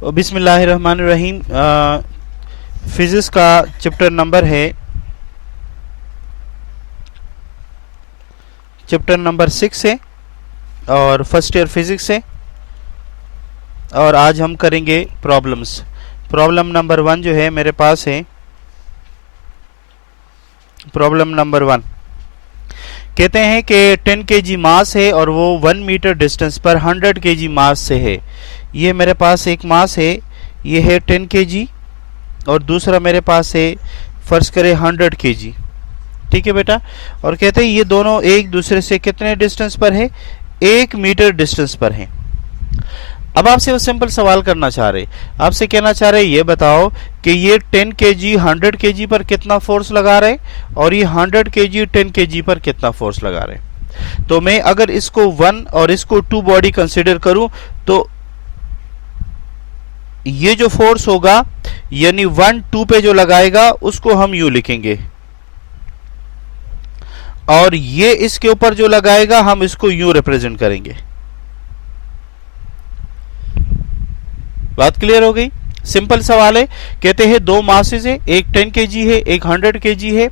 बिस्मिल्लाहिर्रहमानिर्रहीम। फिजिक्स का chapter number है चैप्टर नंबर 6 है और फर्स्ट ईयर फिजिक्स है। और आज हम करेंगे प्रॉब्लम्स। प्रॉब्लम नंबर 1 जो है मेरे पास है। प्रॉब्लम नंबर 1 कहते हैं कि 10 kg मास है और वो 1 मीटर डिस्टेंस पर 100 kg मास से है। ये मेरे पास एक मास है, ये है 10 kg और दूसरा मेरे पास है फर्ज करें 100 kg। ठीक है बेटा। और कहते हैं ये दोनों एक दूसरे से कितने डिस्टेंस पर है? 1 मीटर डिस्टेंस पर है। अब आपसे वो सिंपल सवाल करना चाह रहे, आपसे कहना चाह रहे ये बताओ कि ये 10 kg 100 kg पर कितना फोर्स लगा रहे और ये 100 kg 10 kg पर कितना फोर्स लगा रहे। तो मैं अगर इसको 1 और इसको 2 बॉडी कंसीडर करूं तो ये जो फोर्स होगा यानी 1 2 पे जो लगाएगा उसको हम यू लिखेंगे और ये इसके ऊपर जो लगाएगा हम इसको यू रिप्रेजेंट करेंगे। बात क्लियर हो गई? सिंपल सवाल है। कहते हैं दो मासेस है, एक 10 kg है एक 100 kg है,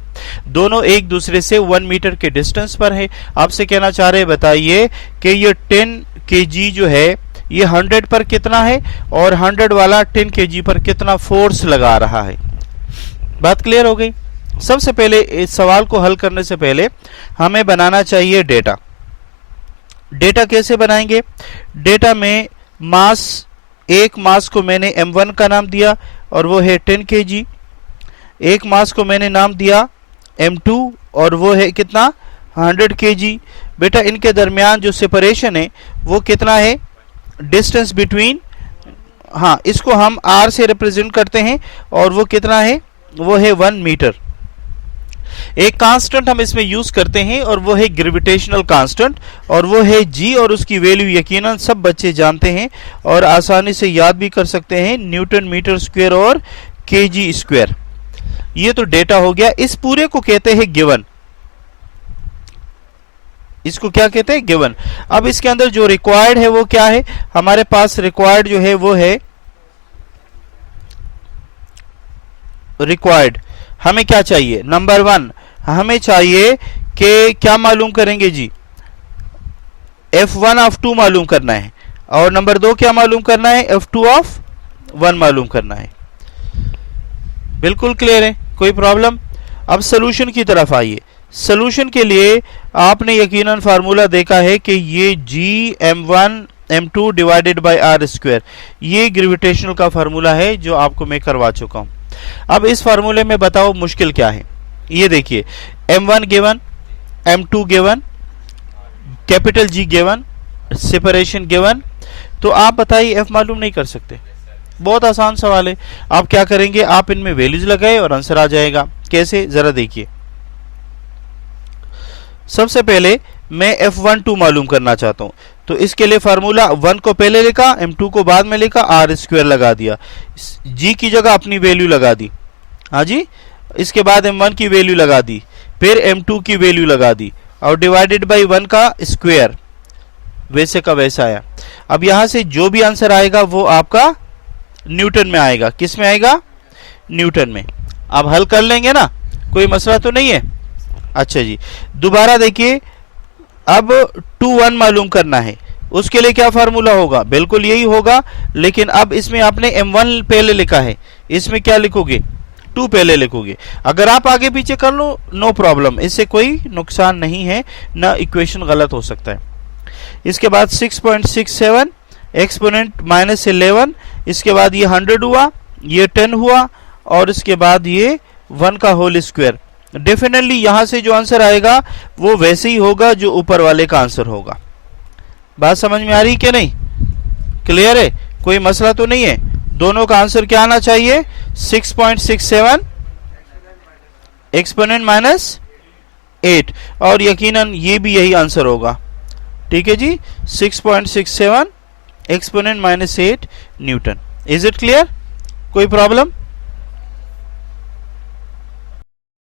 दोनों एक दूसरे से 1 मीटर के डिस्टेंस पर है। आपसे कहना चाह रहे बताइए कि ये 10 kg जो है ये 100 पर कितना है और 100 वाला 10 kg पर कितना फोर्स लगा रहा है। बात क्लियर हो गई? सबसे पहले इस सवाल को हल करने से पहले हमें बनाना चाहिए डेटा। डेटा कैसे बनाएंगे? डेटा में मास, एक मास को मैंने m1 का नाम दिया और वो है 10 kg। एक मास को मैंने नाम दिया m2 और वो है कितना? 100 kg। बेटा इनके दरमियान जो सेपरेशन है वो कितना है? डिस्टेंस बिटवीन, हाँ इसको हम r से रिप्रेजेंट करते हैं और वो कितना है? वो है 1 मीटर। एक कांस्टेंट हम इसमें यूज करते हैं और वो है ग्रेविटेशनल कांस्टेंट और वो है g और उसकी वैल्यू यकीनन सब बच्चे जानते हैं और आसानी से याद भी कर सकते हैं, न्यूटन मीटर स्क्वायर और kg स्क्वायर। ये तो डेटा हो गया। इस पूरे को कहते हैं गिवन। इसको क्या कहते हैं? गिवन। अब इसके अंदर जो रिक्वायर्ड है वो क्या है? हमारे पास रिक्वायर्ड जो है वो है रिक्वायर्ड हमें क्या चाहिए? नंबर 1 हमें चाहिए कि क्या मालूम करेंगे जी? F1 ऑफ 2 मालूम करना है और नंबर 2 क्या मालूम करना है? F2 ऑफ 1 मालूम करना है। बिल्कुल क्लियर है? कोई प्रॉब्लम? अब सोल्यूशन की तरफ आइए। सोल्यूशन के लिए आपने यकीनन फार्मूला देखा है कि ये Gm1 m2 divided by r square, ये ग्रेविटेशनल का फार्मूला है जो आपको मैं करवा चुका हूं। अब इस फार्मूले में बताओ मुश्किल क्या है? ये देखिए m1 given, m2 given, capital G given, separation given. तो आप बताइए f मालूम नहीं कर सकते? बहुत आसान सवाल है। आप क्या करेंगे? आप इनमें वैल्यूज लगाए और आंसर आ जाएगा। कैसे? जरा देखिए। सबसे पहले मैं F12 मालूम करना चाहता हूं तो इसके लिए फार्मूला 1 को पहले लिखा, m2 को बाद में लिखा, r स्क्वायर लगा दिया, g की जगह अपनी वैल्यू लगा दी। हाँ जी। इसके बाद m1 की वैल्यू लगा दी, फिर m2 की वैल्यू लगा दी और डिवाइडेड बाय 1 का स्क्वायर, वैसे का वैसा आया। अब यहां से जो भी आंसर आएगा वो आपका न्यूटन में आएगा। किस में आएगा? न्यूटन में। अब हल कर लेंगे ना, कोई मसला तो नहीं है। अच्छा जी, दोबारा देखिए। अब 2 1 मालूम करना है, उसके लिए क्या फार्मूला होगा? बिल्कुल यही होगा, लेकिन अब इसमें आपने m1 पहले लिखा है, इसमें क्या लिखोगे? 2 पहले लिखोगे। अगर आप आगे पीछे कर लो नो प्रॉब्लम, इससे कोई नुकसान नहीं है, ना इक्वेशन गलत हो सकता है। इसके बाद 6.67 एक्सपोनेंट -11, इसके बाद ये 100 हुआ, ये 10 हुआ और इसके बाद ये 1 का होल स्क्वायर। डेफिनेटली यहां से जो आंसर आएगा वो वैसे ही होगा जो ऊपर वाले का आंसर होगा। बात समझ में आ रही कि नहीं? क्लियर है? कोई मसला तो नहीं है? दोनों का आंसर क्या आना चाहिए? 6.67 एक्सपोनेंट -8 और यकीनन ये भी यही आंसर होगा। ठीक है जी, 6.67 exponent -8 Newton. Is it clear? कोई प्रॉब्लम?